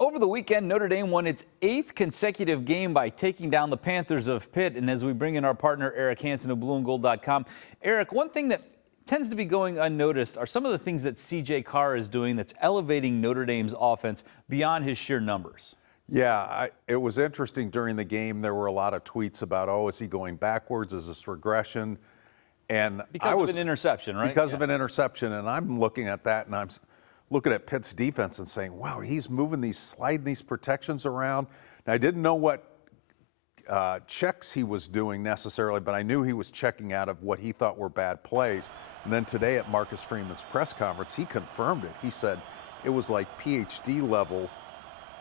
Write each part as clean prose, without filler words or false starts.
Over the weekend, Notre Dame won its 8th consecutive game by taking down the Panthers of Pitt. And as we bring in our partner, Eric Hansen of blueandgold.com. Eric, one thing that tends to be going unnoticed are some of the things that C.J. Carr is doing that's elevating Notre Dame's offense beyond his sheer numbers. Yeah, it was interesting during the game. There were a lot of tweets about, oh, is he going backwards? Is this regression? And because of an interception, right? Because of an interception. And I'm looking at that and I'm looking at Pitt's defense and saying, wow, he's moving sliding these protections around. And I didn't know what checks he was doing necessarily, but I knew he was checking out of what he thought were bad plays. And then today at Marcus Freeman's press conference, he confirmed it. He said it was like PhD level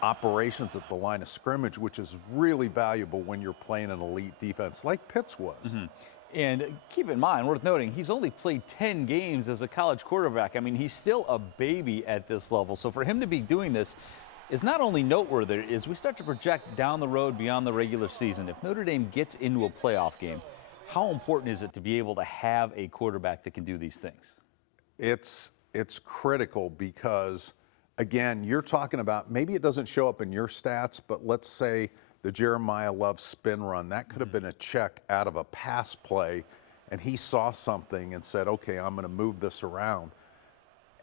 operations at the line of scrimmage, which is really valuable when you're playing an elite defense like Pitt's was. Mm-hmm. And keep in mind, worth noting, he's only played 10 games as a college quarterback. I mean, he's still a baby at this level. So for him to be doing this is not only noteworthy, as we start to project down the road beyond the regular season. If Notre Dame gets into a playoff game, how important is it to be able to have a quarterback that can do these things? It's critical because, again, you're talking about, maybe it doesn't show up in your stats, but let's say the Jeremiah Love spin run, that could have been a check out of a pass play, and he saw something and said, okay, I'm going to move this around.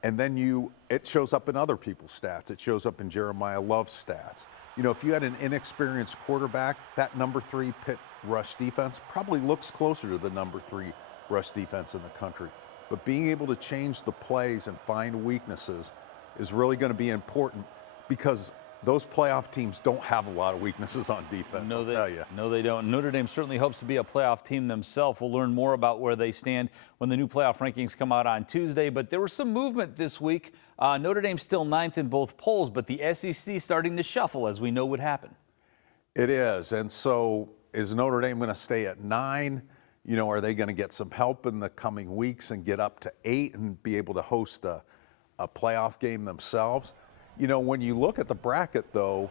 And then it shows up in other people's stats. It shows up in Jeremiah Love's stats. You know, if you had an inexperienced quarterback, that number 3 Pitt rush defense probably looks closer to the number 3 rush defense in the country. But being able to change the plays and find weaknesses is really going to be important, because those playoff teams don't have a lot of weaknesses on defense, I'll tell you. No, they don't. Notre Dame certainly hopes to be a playoff team themselves. We'll learn more about where they stand when the new playoff rankings come out on Tuesday. But there was some movement this week. Notre Dame's still 9th in both polls, but the SEC starting to shuffle, as we know would happen. It is. And so is Notre Dame going to stay at 9? You know, are they going to get some help in the coming weeks and get up to 8 and be able to host a playoff game themselves? You know, when you look at the bracket, though,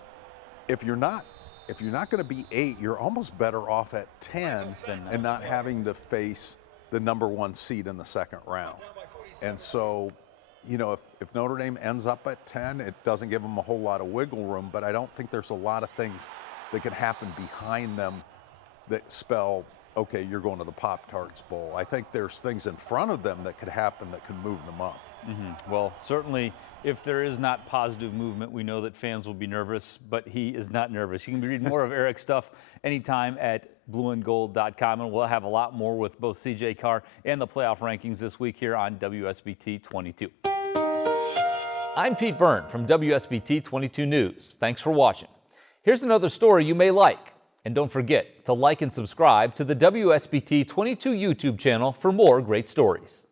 if you're not going to be 8, you're almost better off at 10 and not having to face the number 1 seed in the second round. And so, you know, if Notre Dame ends up at 10, it doesn't give them a whole lot of wiggle room, but I don't think there's a lot of things that can happen behind them that spell, okay, you're going to the Pop-Tarts Bowl. I think there's things in front of them that could happen that can move them up. Mm-hmm. Well, certainly, if there is not positive movement, we know that fans will be nervous, but he is not nervous. You can read more of Eric's stuff anytime at blueandgold.com, and we'll have a lot more with both C.J. Carr and the playoff rankings this week here on WSBT-22. I'm Pete Byrne from WSBT-22 News. Thanks for watching. Here's another story you may like. And don't forget to like and subscribe to the WSBT-22 YouTube channel for more great stories.